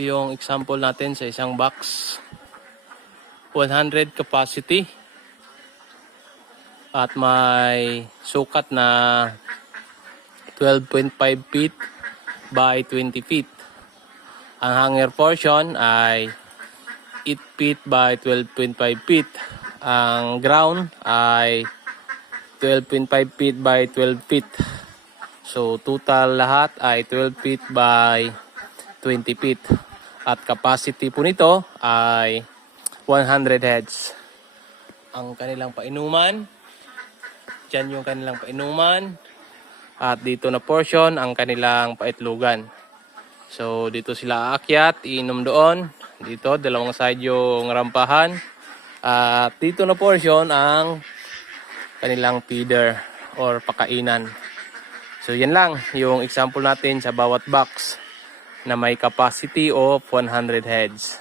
yung example natin sa isang box. 100 capacity. At may sukat na 12.5 feet by 20 feet. Ang hanger portion ay 8 feet by 12.5 feet. Ang ground ay 12.5 feet by 12 feet. So total lahat ay 12 feet by 20 feet. At capacity po nito ay 100 heads. Ang kanilang painuman, dyan yung kanilang painuman. At dito na portion ang kanilang paitlugan. So dito sila aakyat, iinom doon. Dito, dalawang side yung rampahan. At dito na portion ang kanilang feeder or pakainan. So yan lang yung example natin sa bawat box na may capacity of 100 heads.